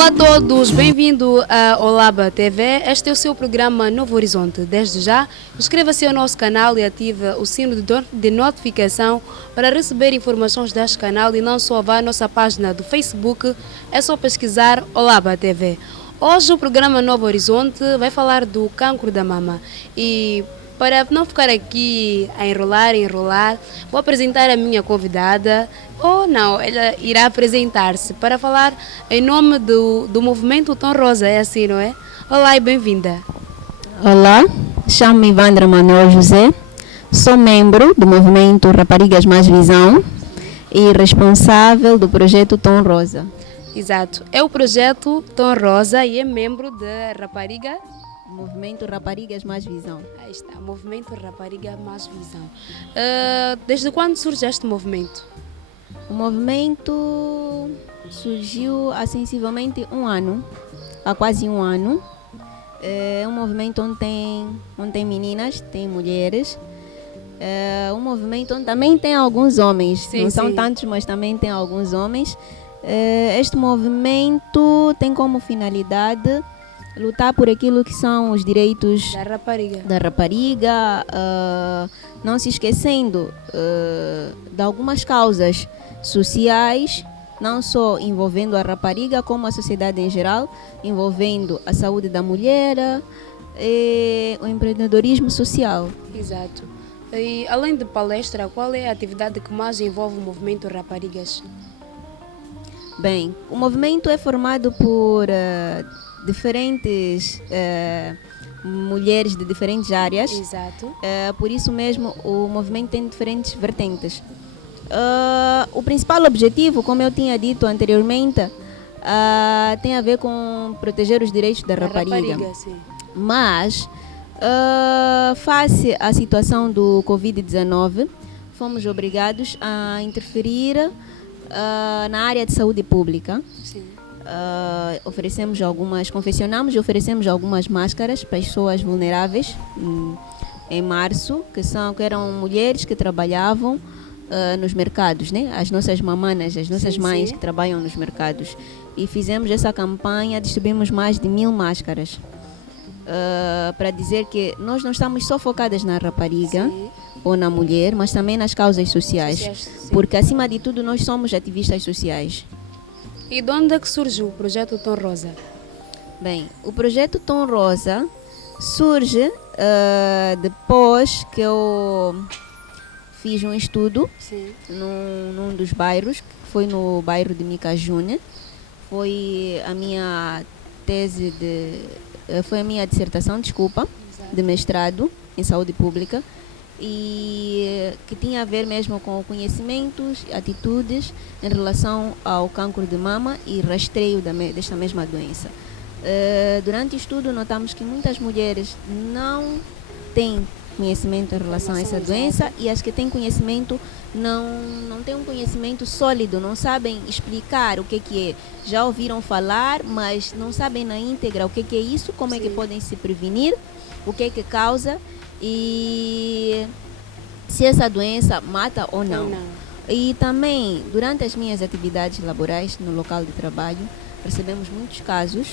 Olá a todos, bem-vindo a Olaba TV. Este é o seu programa Novo Horizonte. Desde já, inscreva-se ao nosso canal e ative o sino de notificação para receber informações deste canal e não só vá à nossa página do Facebook, é só pesquisar Olaba TV. Hoje o programa Novo Horizonte vai falar do cancro da mama e para não ficar aqui a enrolar, vou apresentar a minha convidada. Ou não, ela irá apresentar-se para falar em nome do movimento Tom Rosa, é assim, não é? Olá e bem-vinda. Olá, chamo-me Ivandra Manuel José, sou membro do movimento Raparigas Mais Visão e responsável do projeto Tom Rosa. Exato, é o projeto Tom Rosa e é membro da Rapariga... Movimento Raparigas Mais Visão. Aí está, Movimento Rapariga Mais Visão. Desde quando surge este movimento? O movimento surgiu há sensivelmente há quase um ano. É um movimento onde tem meninas, tem mulheres. É um movimento onde também tem alguns homens. Sim, não são tantos, mas também tem alguns homens. Este movimento tem como finalidade lutar por aquilo que são os direitos da rapariga, não se esquecendo de algumas causas sociais, não só envolvendo a rapariga, como a sociedade em geral, envolvendo a saúde da mulher e o empreendedorismo social. Exato. E além de palestra, qual é a atividade que mais envolve o movimento Raparigas? Bem, o movimento é formado por diferentes mulheres de diferentes áreas. Exato. Por isso mesmo o movimento tem diferentes vertentes. O principal objetivo, como eu tinha dito anteriormente, tem a ver com proteger os direitos da rapariga. Sim. Mas, face à situação do Covid-19, fomos obrigados a interferir na área de saúde pública. Sim. Confeccionamos e oferecemos algumas máscaras para pessoas vulneráveis em março, que eram mulheres que trabalhavam nos mercados, né? As nossas mamanas, as nossas mães que trabalham nos mercados. E fizemos essa campanha, distribuímos mais de 1000 máscaras para dizer que nós não estamos só focadas na rapariga ou na mulher, mas também nas causas sociais, porque acima de tudo nós somos ativistas sociais. E de onde é que surgiu o projeto Tom Rosa? Bem, o projeto Tom Rosa surge depois que eu fiz um estudo num dos bairros, que foi no bairro de Micajune. Foi a minha foi a minha dissertação, de mestrado em saúde pública, e que tinha a ver mesmo com conhecimentos, atitudes em relação ao cancro de mama e rastreio desta mesma doença. Durante o estudo notamos que muitas mulheres não têm conhecimento em relação a essa doença, e as que têm conhecimento não têm um conhecimento sólido, não sabem explicar o que é. Já ouviram falar, mas não sabem na íntegra o que é isso, como é que podem se prevenir, o que é que causa e se essa doença mata ou não. E também, durante as minhas atividades laborais no local de trabalho, recebemos muitos casos.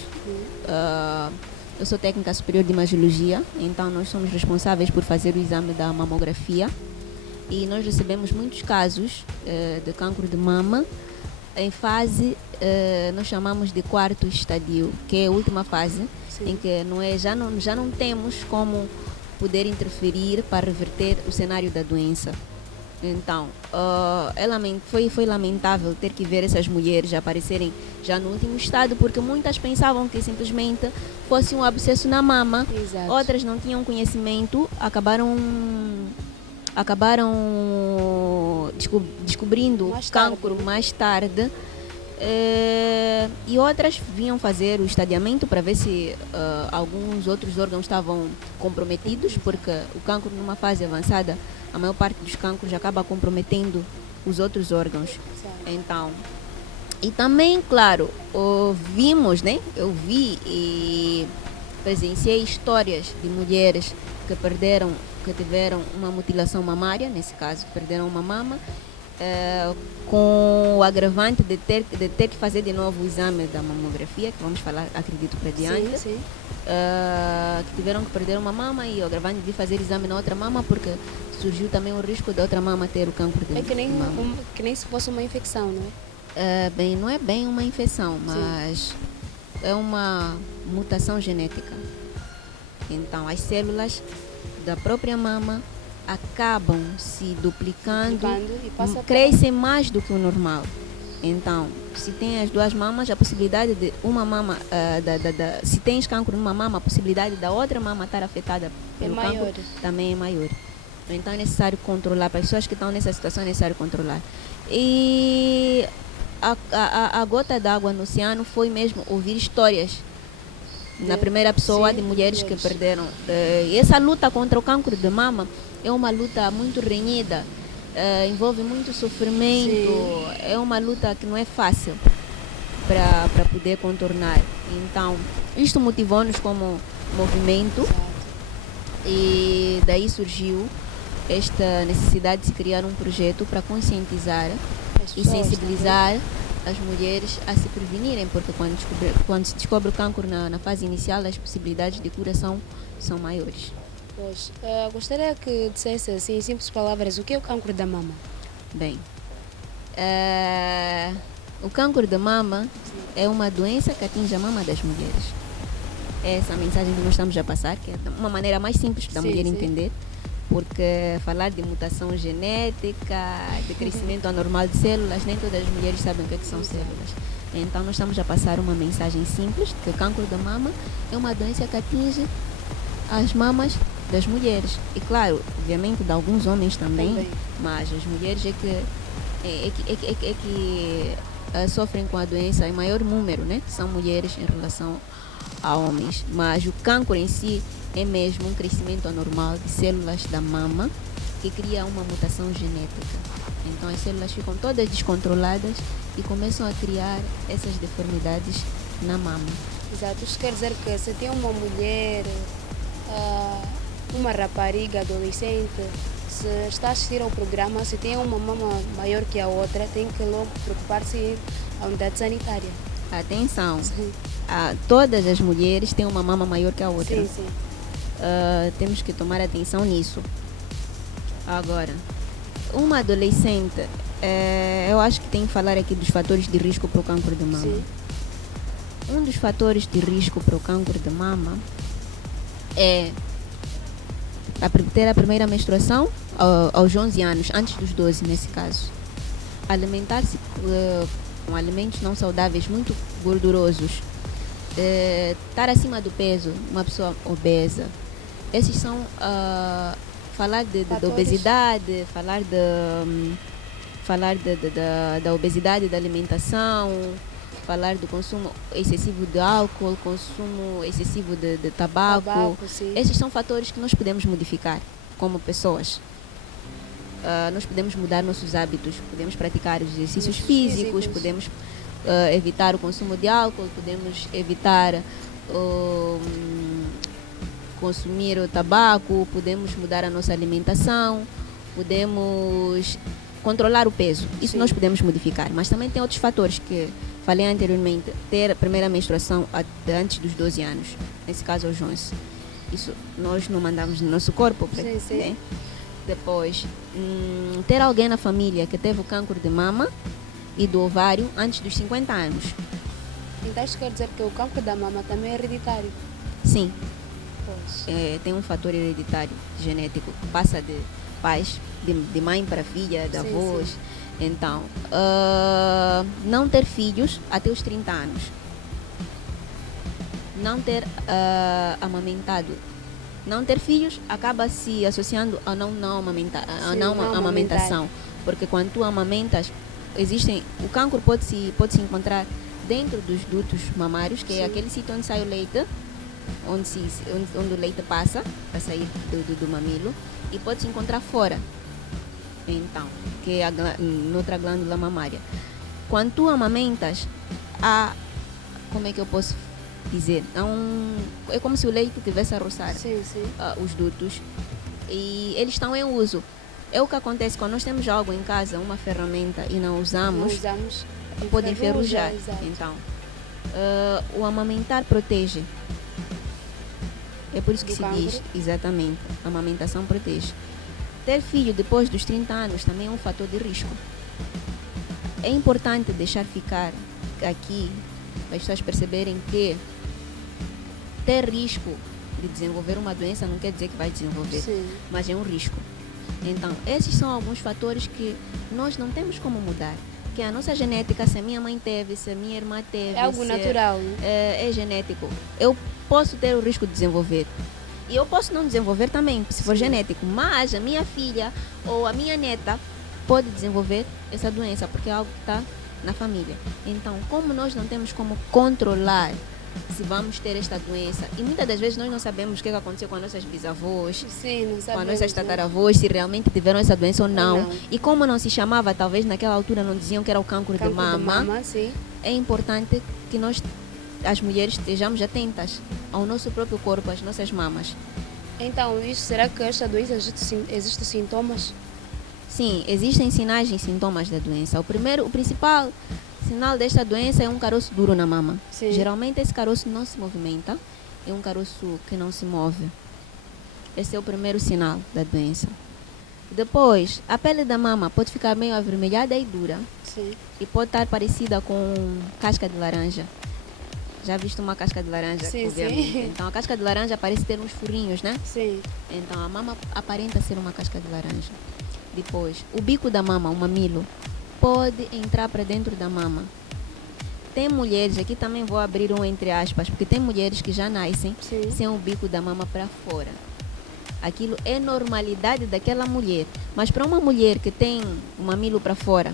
Eu sou técnica superior de imagiologia, então nós somos responsáveis por fazer o exame da mamografia, e nós recebemos muitos casos de cancro de mama em fase, nós chamamos de quarto estadio, que é a última fase, em que já não temos como poder interferir para reverter o cenário da doença. Então, foi lamentável ter que ver essas mulheres aparecerem já no último estado, porque muitas pensavam que simplesmente fosse um abscesso na mama. Exato. Outras não tinham conhecimento, acabaram descobrindo o cancro mais tarde. E outras vinham fazer o estadiamento para ver se alguns outros órgãos estavam comprometidos, porque o cancro numa fase avançada, a maior parte dos cancros acaba comprometendo os outros órgãos. Então, e também, claro, ouvimos, né? Eu vi e presenciei histórias de mulheres que tiveram uma mutilação mamária, nesse caso, perderam uma mama, com o agravante de ter que fazer de novo o exame da mamografia, que vamos falar, acredito, para diante. Sim. Que tiveram que perder uma mama e o agravante de fazer exame na outra mama, porque surgiu também o risco da outra mama ter o cancro de mama. Que nem se fosse uma infecção, não é? Bem, não é bem uma infecção, mas é uma mutação genética. Então, as células da própria mama acabam se duplicando e crescem mais do que o normal. Então, se tem as duas mamas, a possibilidade de uma mama, se tens cancro numa mama, a possibilidade da outra mama estar afetada pelo cancro também é maior. Então, é necessário controlar. Para as pessoas que estão nessa situação, é necessário controlar. E a gota d'água no oceano foi mesmo ouvir histórias na primeira pessoa de mulheres que perderam. E essa luta contra o cancro de mama é uma luta muito renhida, envolve muito sofrimento, é uma luta que não é fácil para poder contornar. Então, isto motivou-nos como movimento e daí surgiu esta necessidade de se criar um projeto para conscientizar e sensibilizar as mulheres a se prevenirem, porque quando se descobre o cancro na fase inicial, as possibilidades de cura são maiores. Pois, gostaria que dissesse assim, em simples palavras, o que é o cancro da mama? Bem, o cancro da mama é uma doença que atinge a mama das mulheres. Essa é a mensagem que nós estamos a passar, que é uma maneira mais simples da mulher entender, porque falar de mutação genética, de crescimento anormal de células, nem todas as mulheres sabem o que são células. Então nós estamos a passar uma mensagem simples, que o cancro da mama é uma doença que atinge as mamas das mulheres. E claro, obviamente de alguns homens também. Mas as mulheres é que sofrem com a doença em maior número, né? São mulheres em relação a homens. Mas o cancro em si é mesmo um crescimento anormal de células da mama que cria uma mutação genética. Então as células ficam todas descontroladas e começam a criar essas deformidades na mama. Exato, isso quer dizer que se tem uma mulher, uma rapariga adolescente, se está a assistir ao programa, se tem uma mama maior que a outra, tem que logo preocupar-se em ir à unidade sanitária. Atenção, todas as mulheres têm uma mama maior que a outra. Sim. Temos que tomar atenção nisso. Agora, uma adolescente, eu acho que tem que falar aqui dos fatores de risco para o cancro de mama. Sim. Um dos fatores de risco para o cancro de mama é ter a primeira menstruação aos 11 anos, antes dos 12 nesse caso. Alimentar-se com alimentos não saudáveis, muito gordurosos. Estar acima do peso, uma pessoa obesa. Esses são falar da obesidade, falar da obesidade da alimentação, falar do consumo excessivo de álcool, consumo excessivo de tabaco. Esses são fatores que nós podemos modificar como pessoas. Nós podemos mudar nossos hábitos, podemos praticar os exercícios físicos, podemos evitar o consumo de álcool, podemos evitar consumir o tabaco, podemos mudar a nossa alimentação, podemos controlar o peso. Isso nós podemos modificar, mas também tem outros fatores que falei anteriormente, ter a primeira menstruação antes dos 12 anos, nesse caso aos 11. Isso nós não mandamos no nosso corpo. Né? Depois, ter alguém na família que teve o cancro de mama e do ovário antes dos 50 anos. Então isso quer dizer que o cancro da mama também é hereditário? Sim. Tem um fator hereditário genético que passa de pais, de mãe para filha, de avós. Então, não ter filhos até os 30 anos. Não ter amamentado. Não ter filhos acaba se associando a não amamentação. Porque quando tu amamentas, o cancro pode se encontrar dentro dos dutos mamários, que é aquele sítio onde sai o leite, onde o leite passa para sair do mamilo, e pode se encontrar fora, então, que é noutra glândula mamária. Quando tu amamentas, como é que eu posso dizer? É como se o leite estivesse a roçar os dutos, e eles estão em uso. É o que acontece quando nós temos algo em casa, uma ferramenta, e não usamos, pode enferrujar. Então, o amamentar protege. É por isso que se diz, exatamente, a amamentação protege. Ter filho depois dos 30 anos também é um fator de risco. É importante deixar ficar aqui, para as pessoas perceberem que ter risco de desenvolver uma doença não quer dizer que vai desenvolver, mas é um risco. Então, esses são alguns fatores que nós não temos como mudar. Que a nossa genética, se a minha mãe teve, se a minha irmã teve... É algo natural. É genético. Eu posso ter o risco de desenvolver. E eu posso não desenvolver também, se for genético. Mas a minha filha ou a minha neta pode desenvolver essa doença, porque é algo que está na família. Então, como nós não temos como controlar se vamos ter esta doença, e muitas das vezes nós não sabemos o que aconteceu com as nossas bisavós, com as nossas tataravós, se realmente tiveram essa doença ou não. E como não se chamava, talvez naquela altura não diziam que era o cancro de mama, é importante que nós, as mulheres, estejamos atentas ao nosso próprio corpo, às nossas mamas. Então, será que esta doença existem sintomas? Sim, existem sinais e sintomas da doença. O principal sinal desta doença é um caroço duro na mama. Geralmente esse caroço não se movimenta, é um caroço que não se move. Esse é o primeiro sinal da doença. Depois, a pele da mama pode ficar meio avermelhada e dura. E pode estar parecida com casca de laranja. Já viste uma casca de laranja? Obviamente. Então a casca de laranja parece ter uns furinhos, né? Então a mama aparenta ser uma casca de laranja. Depois, o bico da mama, o mamilo, pode entrar para dentro da mama. Tem mulheres, aqui também vou abrir um entre aspas, porque tem mulheres que já nascem sem o bico da mama para fora. Aquilo é normalidade daquela mulher. Mas para uma mulher que tem o mamilo para fora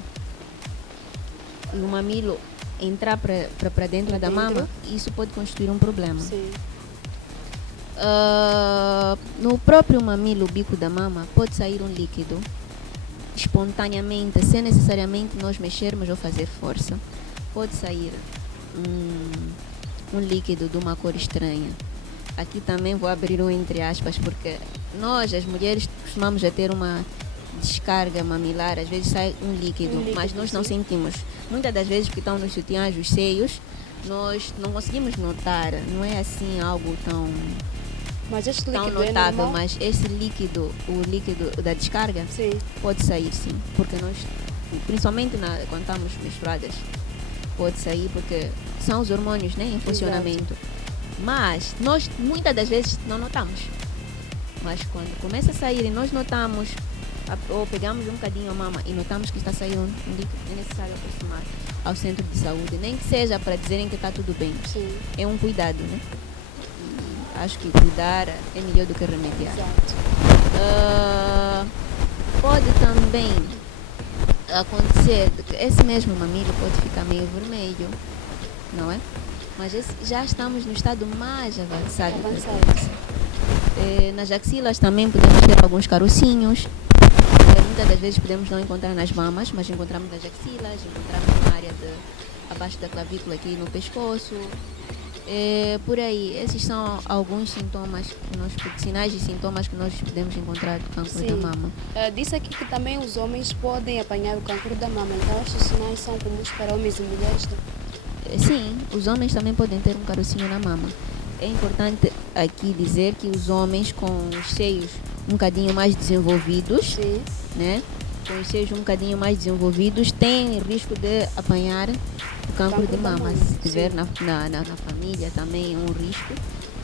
e o mamilo entrar para dentro da mama, isso pode constituir um problema. No próprio mamilo, o bico da mama, pode sair um líquido espontaneamente, sem necessariamente nós mexermos ou fazer força. Pode sair um líquido de uma cor estranha. Aqui também vou abrir um entre aspas, porque nós, as mulheres, costumamos a ter uma descarga mamilar, às vezes sai um líquido, mas nós não sentimos. Muitas das vezes, porque estão nos sutiãs, os seios, nós não conseguimos notar, não é assim algo tão notável, mas esse líquido, o líquido da descarga, pode sair sim, porque nós, principalmente quando estamos menstruadas, pode sair porque são os hormônios, né, em funcionamento. Mas nós muitas das vezes não notamos. Mas quando começa a sair e nós notamos, ou pegamos um bocadinho a mama e notamos que está saindo um líquido, é necessário aproximar ao centro de saúde, nem que seja para dizerem que está tudo bem. É um cuidado, né? Acho que cuidar é melhor do que remediar. Pode também acontecer que esse mesmo mamilo pode ficar meio vermelho, não é? Mas já estamos no estado mais avançado. Nas axilas também podemos ter alguns carocinhos. Muitas das vezes podemos não encontrar nas mamas, mas encontramos nas axilas, encontramos na área abaixo da clavícula, aqui no pescoço. Por aí, esses são alguns sintomas, sinais e sintomas que nós podemos encontrar do cancro da mama. Disse aqui que também os homens podem apanhar o cancro da mama, então estes sinais são comuns para homens e mulheres? Sim, os homens também podem ter um carocinho na mama. É importante aqui dizer que os homens com os seios um bocadinho mais desenvolvidos, né? Com os seios um bocadinho mais desenvolvidos, têm risco de apanhar o cancro de mama. Se tiver na família também um risco,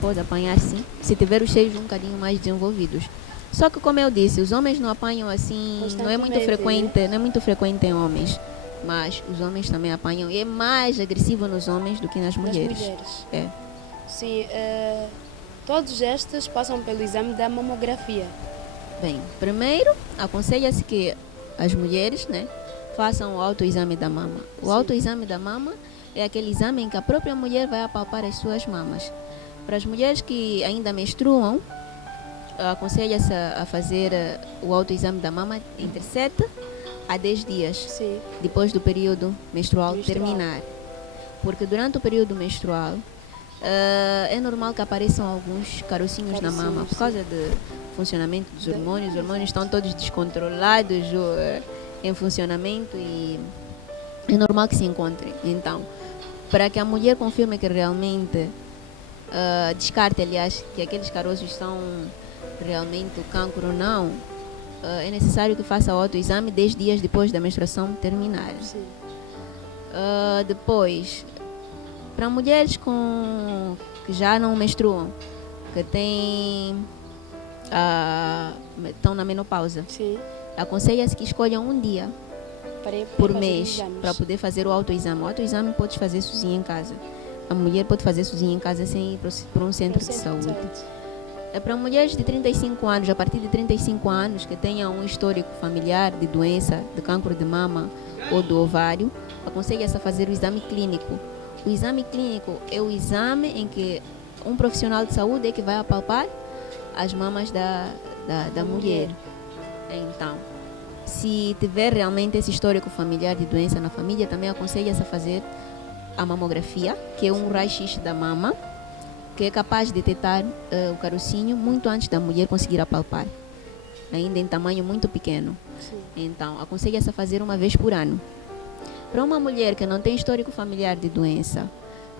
pode apanhar sim, se tiver os seios um bocadinho mais desenvolvidos. Só que, como eu disse, os homens não apanham assim, não é muito frequente, não é muito frequente em homens. Mas os homens também apanham, e é mais agressivo nos homens do que nas mulheres. Sim, todos estes passam pelo exame da mamografia. Bem, primeiro, aconselha-se que as mulheres, né, façam o autoexame da mama. O autoexame da mama é aquele exame em que a própria mulher vai apalpar as suas mamas. Para as mulheres que ainda menstruam, aconselha-se a fazer o autoexame da mama entre 7 a 10 dias, depois do período menstrual terminar. Porque durante o período menstrual, é normal que apareçam alguns carocinhos na mama, por causa de funcionamento dos hormônios. Os hormônios estão todos descontrolados em funcionamento e é normal que se encontre. Então, para que a mulher confirme que realmente, descarte, aliás, que aqueles caroços são realmente o cancro ou não, é necessário que faça o autoexame 10 dias depois da menstruação terminar. Depois, para mulheres que já não menstruam, que estão na menopausa, aconselha-se que escolham um dia por mês para poder fazer o autoexame. O autoexame pode fazer sozinha em casa. A mulher pode fazer sozinha em casa sem ir para um centro de saúde. É para mulheres de 35 anos, a partir de 35 anos, que tenham um histórico familiar de doença, de cancro de mama ou do ovário, aconselha-se a fazer o exame clínico. O exame clínico é o exame em que um profissional de saúde é que vai apalpar as mamas da mulher. Então, se tiver realmente esse histórico familiar de doença na família, também aconselha-se a fazer a mamografia, que é um raio-x da mama, que é capaz de detectar o carocinho muito antes da mulher conseguir apalpar, ainda em tamanho muito pequeno. Então, aconselha-se a fazer uma vez por ano. Para uma mulher que não tem histórico familiar de doença,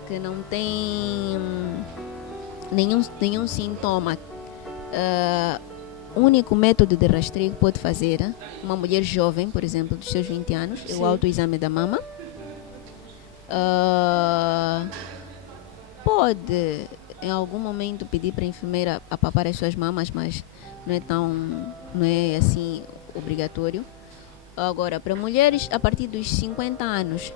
que não tem nenhum sintoma, o único método de rastreio que pode fazer, uma mulher jovem, por exemplo, dos seus 20 anos, é o autoexame da mama. Pode, em algum momento, pedir para a enfermeira apalpar as suas mamas, mas não é assim obrigatório. Agora, para mulheres a partir dos 50 anos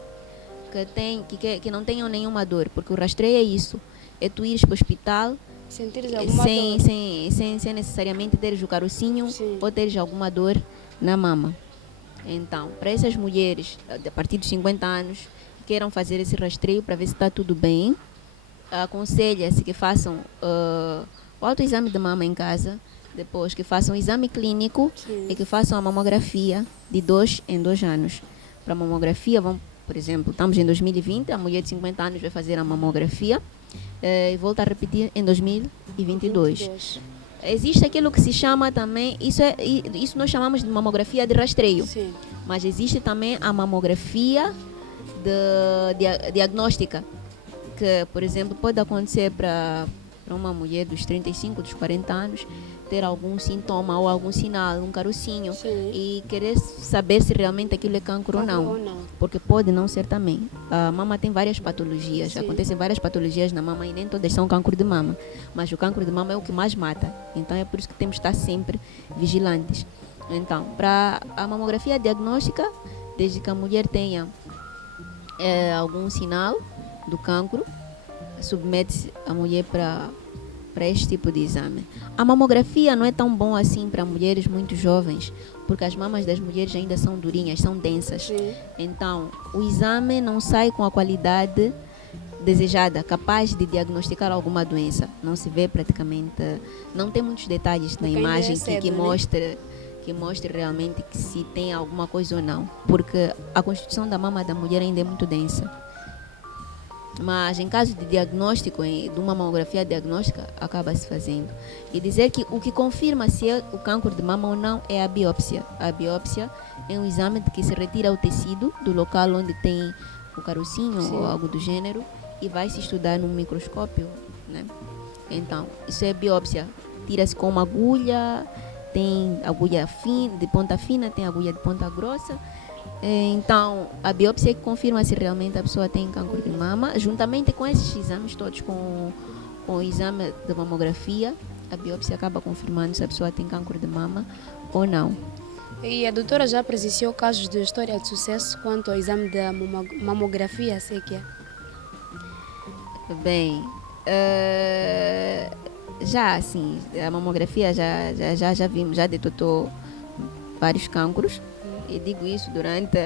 que não tenham nenhuma dor, porque o rastreio é isso, é tu ires para o hospital sem necessariamente teres o carocinho ou teres alguma dor na mama. Então, para essas mulheres a partir dos 50 anos que queiram fazer esse rastreio para ver se está tudo bem, aconselha-se que façam o autoexame de mama em casa, depois que façam o exame clínico e que façam a mamografia de 2 em 2 anos. Para a mamografia, por exemplo, estamos em 2020, a mulher de 50 anos vai fazer a mamografia e volta a repetir em 2022. Existe aquilo que se chama também, isso nós chamamos de mamografia de rastreio, mas existe também a mamografia diagnóstica, que, por exemplo, pode acontecer para uma mulher dos 35, dos 40 anos, ter algum sintoma ou algum sinal, um carocinho, e querer saber se realmente aquilo é cancro ou não. Porque pode não ser também. A mama tem várias patologias, acontecem várias patologias na mama e nem todas são cancro de mama. Mas o cancro de mama é o que mais mata. Então é por isso que temos que estar sempre vigilantes. Então, para a mamografia diagnóstica, desde que a mulher tenha algum sinal do cancro, submete-se a mulher para este tipo de exame. A mamografia não é tão bom assim para mulheres muito jovens, porque as mamas das mulheres ainda são durinhas, são densas. Então, o exame não sai com a qualidade desejada, capaz de diagnosticar alguma doença. Não se vê praticamente, não tem muitos detalhes na imagem que mostre realmente que se tem alguma coisa ou não, porque a constituição da mama da mulher ainda é muito densa. Mas em caso de diagnóstico, de uma mamografia diagnóstica, acaba-se fazendo. E dizer que o que confirma se é o cancro de mama ou não é a biópsia. A biópsia é um exame de que se retira o tecido do local onde tem o carocinho ou algo do gênero e vai se estudar num microscópio, né? Então, isso é biópsia. Tira-se com uma agulha, tem agulha fina, de ponta fina, tem agulha de ponta grossa. Então, a biópsia é que confirma se realmente a pessoa tem cancro de mama, juntamente com esses exames todos, com o exame de mamografia, a biópsia acaba confirmando se a pessoa tem cancro de mama ou não. E a doutora já presenciou casos de história de sucesso quanto ao exame da mamografia, sei que é? Bem, já assim, a mamografia já vimos, já detectou vários cancros. E digo isso durante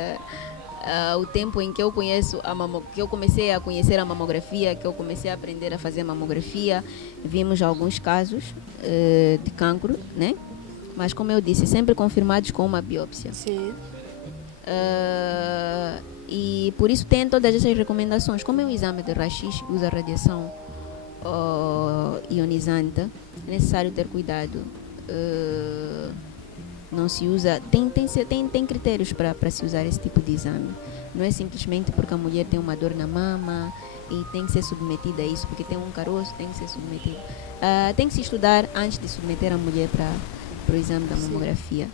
o tempo em que eu que eu comecei a conhecer a mamografia, que eu comecei a aprender a fazer mamografia. Vimos alguns casos de cancro, né? Mas como eu disse, sempre confirmados com uma biópsia. E por isso tem todas essas recomendações. Como é um exame de raio-x que usa radiação ionizante, é necessário ter cuidado não se usa, tem critérios para se usar esse tipo de exame. Não é simplesmente porque a mulher tem uma dor na mama e tem que ser submetida a isso, porque tem um caroço, tem que ser submetida. Tem que se estudar antes de submeter a mulher para o exame da mamografia.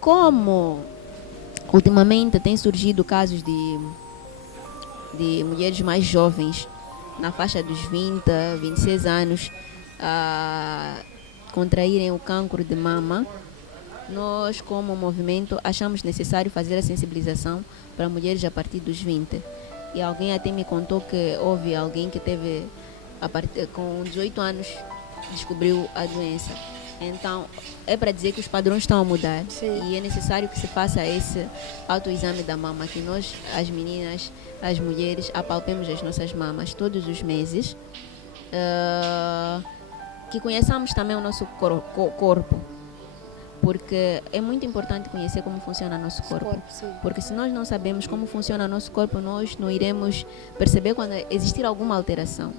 Como ultimamente tem surgido casos de mulheres mais jovens, na faixa dos 20, 26 anos, contraírem o cancro de mama, nós, como movimento, achamos necessário fazer a sensibilização para mulheres a partir dos 20. E alguém até me contou que houve alguém que teve, com 18 anos, descobriu a doença. Então, é para dizer que os padrões estão a mudar. Sim. E é necessário que se faça esse autoexame da mama, que nós, as meninas, as mulheres, apalpemos as nossas mamas todos os meses, que conheçamos também o nosso corpo, porque é muito importante conhecer como funciona o nosso corpo, porque se nós não sabemos como funciona o nosso corpo, nós não iremos perceber quando existir alguma alteração.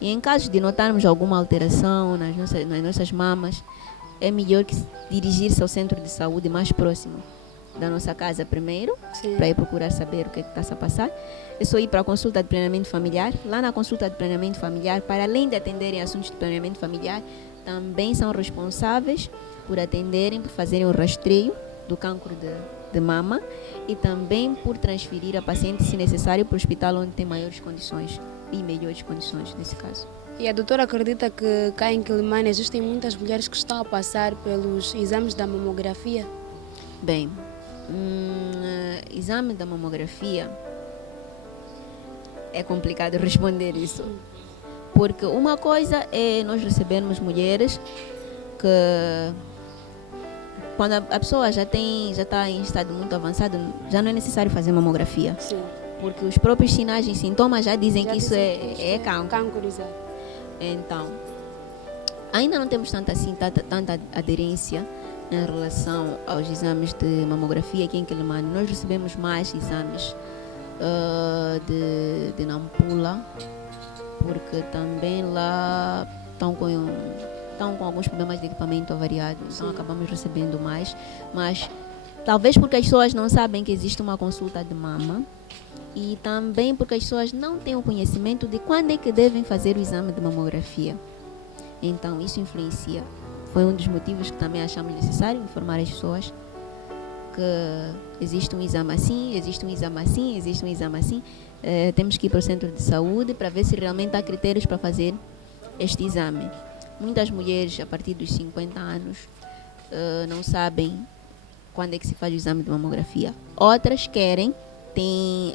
E em caso de notarmos alguma alteração nas nossas mamas, é melhor que dirigir-se ao centro de saúde mais próximo da nossa casa primeiro, para ir procurar saber o que está a passar. É só ir para a consulta de planeamento familiar. Lá na consulta de planeamento familiar, para além de atenderem assuntos de planeamento familiar, também são responsáveis por atenderem, por fazerem o rastreio do cancro de mama e também por transferir a paciente, se necessário, para o hospital onde tem maiores condições e melhores condições nesse caso. E a doutora acredita que cá em Quilimane existem muitas mulheres que estão a passar pelos exames da mamografia? Bem, exame da mamografia é complicado responder isso, porque uma coisa é nós recebermos mulheres que, quando a pessoa já está em estado muito avançado, já não é necessário fazer mamografia. Sim. Porque os próprios sinais e sintomas já dizem que isso é cancro. Então, ainda não temos tanta aderência em relação aos exames de mamografia aqui em Quilimane. Nós recebemos mais exames de Nampula, porque também lá estão com alguns problemas de equipamento avariado, então acabamos recebendo mais. Mas talvez porque as pessoas não sabem que existe uma consulta de mama, e também porque as pessoas não têm o conhecimento de quando é que devem fazer o exame de mamografia. Então isso influencia. Foi um dos motivos que também achamos necessário informar as pessoas que existe um exame assim, existe um exame assim, existe um exame assim. Temos que ir para o centro de saúde para ver se realmente há critérios para fazer este exame. Muitas mulheres a partir dos 50 anos não sabem quando é que se faz o exame de mamografia. Outras têm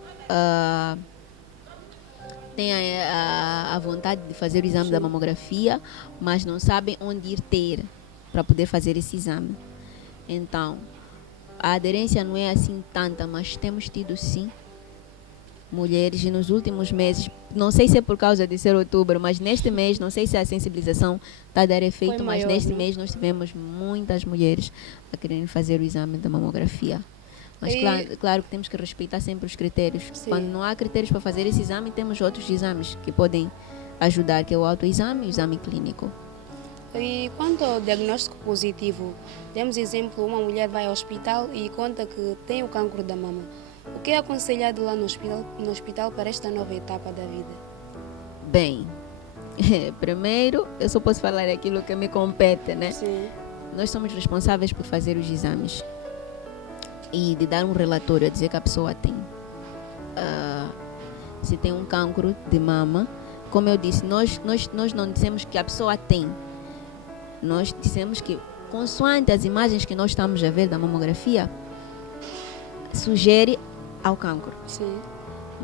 a vontade de fazer o exame da mamografia, mas não sabem onde ir ter para poder fazer esse exame. Então, a aderência não é assim tanta, mas temos tido sim mulheres, e nos últimos meses, não sei se é por causa de ser outubro, mas neste mês, não sei se a sensibilização está a dar efeito, mas neste mês nós tivemos muitas mulheres a quererem fazer o exame da mamografia. Mas claro que temos que respeitar sempre os critérios. Sim. Quando não há critérios para fazer esse exame, temos outros exames que podem ajudar, que é o autoexame e o exame clínico. E quanto ao diagnóstico positivo, temos exemplo, uma mulher vai ao hospital e conta que tem o cancro da mama. O que é aconselhado lá no hospital para esta nova etapa da vida? Bem, primeiro, eu só posso falar aquilo que me compete, né? Sim. Nós somos responsáveis por fazer os exames e de dar um relatório a dizer que a pessoa tem. Se tem um cancro de mama, como eu disse, nós não dissemos que a pessoa tem. Nós dissemos que, consoante as imagens que nós estamos a ver da mamografia, sugere ao cancro. Sim.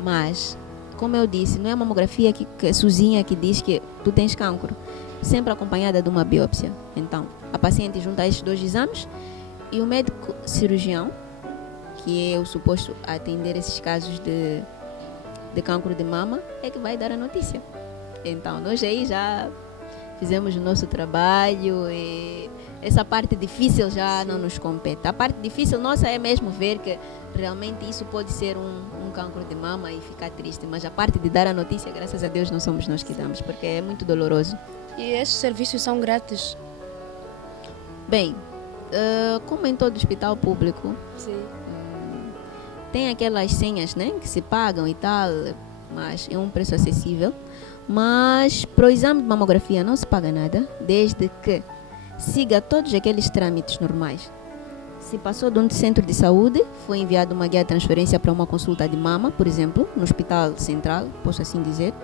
Mas, como eu disse, não é a mamografia sozinha que diz que tu tens cancro, sempre acompanhada de uma biópsia. Então, a paciente junta esses dois exames e o médico cirurgião, que é o suposto a atender esses casos de cancro de mama, é que vai dar a notícia. Então, nós aí já fizemos o nosso trabalho e essa parte difícil já não nos compete. A parte difícil nossa é mesmo ver que realmente isso pode ser um cancro de mama e ficar triste, mas a parte de dar a notícia, graças a Deus, não somos nós que damos, porque é muito doloroso. E esses serviços são grátis? Bem, como em todo hospital público, Sim. tem aquelas senhas, né, que se pagam e tal, mas é um preço acessível. Mas para o exame de mamografia não se paga nada, desde que siga todos aqueles trâmites normais. Se passou de um centro de saúde, foi enviado uma guia de transferência para uma consulta de mama, por exemplo, no hospital central, posso assim dizer.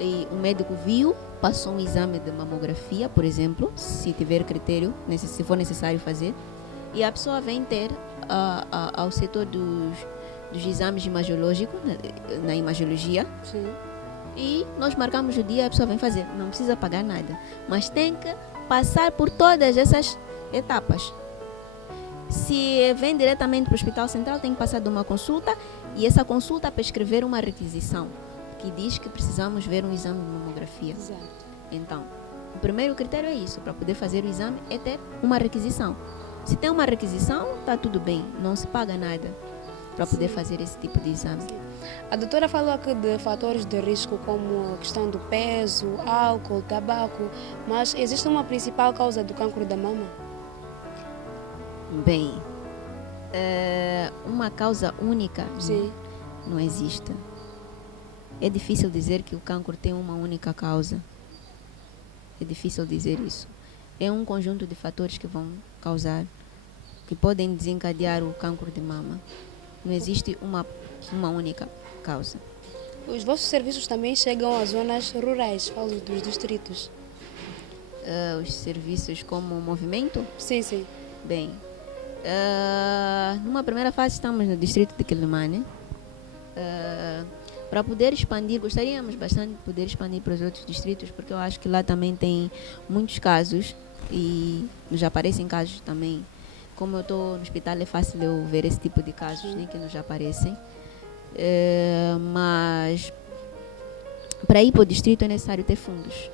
E o médico viu, passou um exame de mamografia, por exemplo, se tiver critério, se for necessário fazer. E a pessoa vem ter ao setor dos exames imagiológicos, na imagiologia. Sim. E nós marcamos o dia, a pessoa vem fazer. Não precisa pagar nada, mas tem que passar por todas essas etapas. Se vem diretamente para o Hospital Central, tem que passar de uma consulta, e essa consulta prescrever uma requisição que diz que precisamos ver um exame de mamografia. Exato. Então, o primeiro critério é isso, para poder fazer o exame é ter uma requisição. Se tem uma requisição, está tudo bem, não se paga nada para poder fazer esse tipo de exame. Sim. A doutora falou aqui de fatores de risco como a questão do peso, álcool, tabaco, mas existe uma principal causa do cancro da mama? Bem, uma causa única Sim. não existe. É difícil dizer que o cancro tem uma única causa. É difícil dizer isso. É um conjunto de fatores que vão causar, que podem desencadear o cancro de mama. Não existe uma única causa. Os vossos serviços também chegam às zonas rurais, falo dos distritos. Os serviços como o movimento? Sim, sim. Bem, numa primeira fase estamos no distrito de Quelimane. Para poder expandir, gostaríamos bastante de poder expandir para os outros distritos, porque eu acho que lá também tem muitos casos e nos aparecem casos também. Como eu estou no hospital, é fácil eu ver esse tipo de casos, né, que nos aparecem. Mas para ir para o distrito é necessário ter fundos,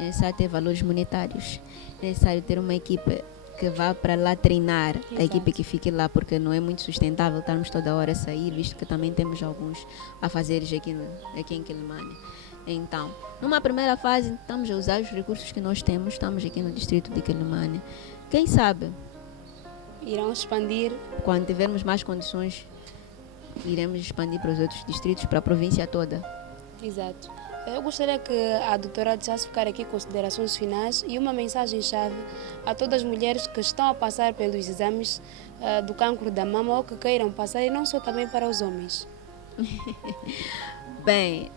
é necessário ter valores monetários, é necessário ter uma equipe que vá para lá treinar. Exato. A equipe que fique lá, porque não é muito sustentável estarmos toda hora a sair, visto que também temos alguns afazeres aqui em Quelimane. Então, numa primeira fase, estamos a usar os recursos que nós temos, estamos aqui no distrito de Quelimane. Quem sabe? Irão expandir. Quando tivermos mais condições, iremos expandir para os outros distritos, para a província toda. Exato. Eu gostaria que a doutora deixasse ficar aqui considerações finais e uma mensagem-chave a todas as mulheres que estão a passar pelos exames do cancro da mama ou que queiram passar, e não só também para os homens. Bem,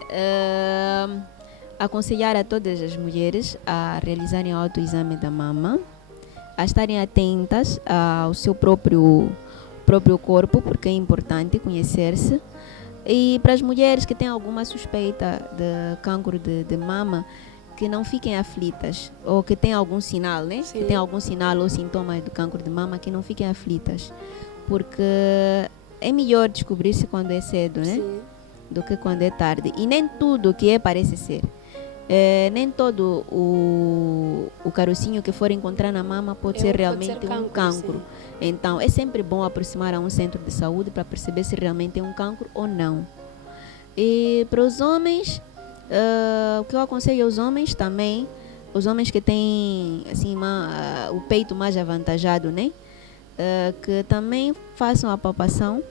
aconselhar a todas as mulheres a realizarem o autoexame da mama, a estarem atentas ao seu próprio corpo, porque é importante conhecer-se. E para as mulheres que têm alguma suspeita de cancro de mama, que não fiquem aflitas, ou que têm algum sinal, né? Sim. Que têm algum sinal ou sintomas do cancro de mama, que não fiquem aflitas, porque é melhor descobrir-se quando é cedo, né? Sim. Do que quando é tarde. E nem tudo que parece ser. Nem todo o carocinho que for encontrar na mama pode ser realmente um cancro. Sim. Então, é sempre bom aproximar a um centro de saúde para perceber se realmente é um cancro ou não. E para os homens, o que eu aconselho aos homens também, os homens que têm assim, o peito mais avantajado, né? Que também façam a palpação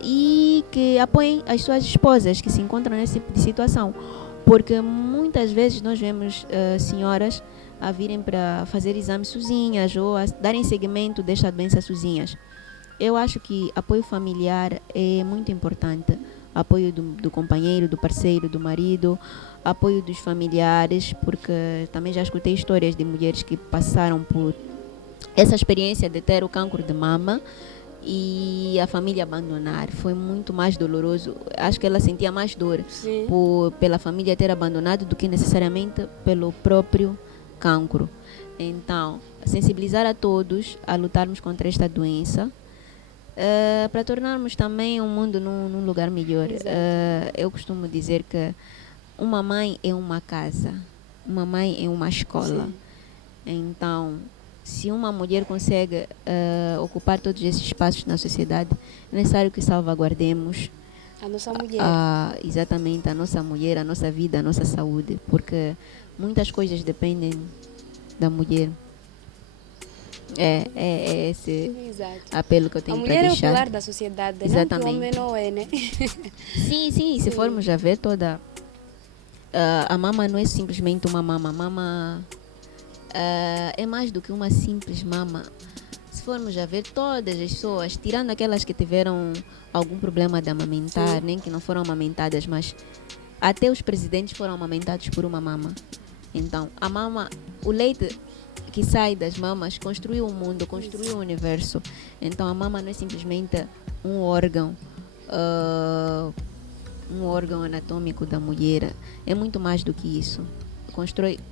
e que apoiem as suas esposas que se encontram nesse tipo de situação. Porque muitas vezes nós vemos senhoras a virem para fazer exames sozinhas ou a darem seguimento desta doença sozinhas. Eu acho que apoio familiar é muito importante. Apoio do companheiro, do parceiro, do marido, apoio dos familiares, porque também já escutei histórias de mulheres que passaram por essa experiência de ter o cancro de mama e a família abandonar. Foi muito mais doloroso. Acho que ela sentia mais dor pela família ter abandonado do que necessariamente pelo próprio cancro. Então, sensibilizar a todos a lutarmos contra esta doença, para tornarmos também o mundo num lugar melhor. Eu costumo dizer que uma mãe é uma casa, uma mãe é uma escola. Sim. Então, se uma mulher consegue ocupar todos esses espaços na sociedade, é necessário que salvaguardemos a nossa mulher. Exatamente, a nossa mulher, a nossa vida, a nossa saúde, porque muitas coisas dependem da mulher. É esse Exato. apelo que eu A tenho para mulher é o deixar. pilar da sociedade, não que o Exatamente. homem não é, né? Sim, se formos a ver toda... a mama não é simplesmente uma mama. A mama é mais do que uma simples mama. Se formos a ver todas as pessoas, tirando aquelas que tiveram algum problema de amamentar, nem que não foram amamentadas, mas até os presidentes foram amamentados por uma mama. Então, a mama, o leite que sai das mamas construiu o mundo, construiu o universo. Então, a mama não é simplesmente um órgão anatômico da mulher. É muito mais do que isso.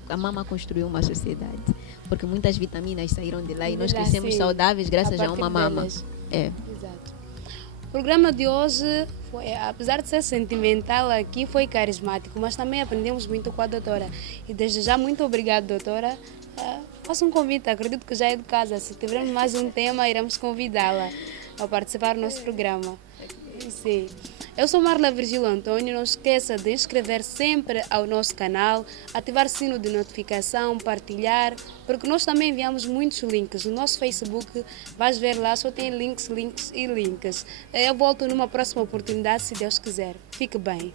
A mama construiu uma sociedade, porque muitas vitaminas saíram de lá e nós crescemos saudáveis graças a uma mama. Exato. O programa de hoje, apesar de ser sentimental aqui, foi carismático, mas também aprendemos muito com a doutora. E desde já, muito obrigada, doutora. Faço um convite, acredito que já é de casa. Se tivermos mais um tema, iremos convidá-la a participar do nosso programa. Sim. Eu sou Marla Virgílio Antônio. Não esqueça de inscrever sempre ao nosso canal, ativar o sino de notificação, partilhar, porque nós também enviamos muitos links. No nosso Facebook, vais ver lá, só tem links. Eu volto numa próxima oportunidade, se Deus quiser. Fique bem.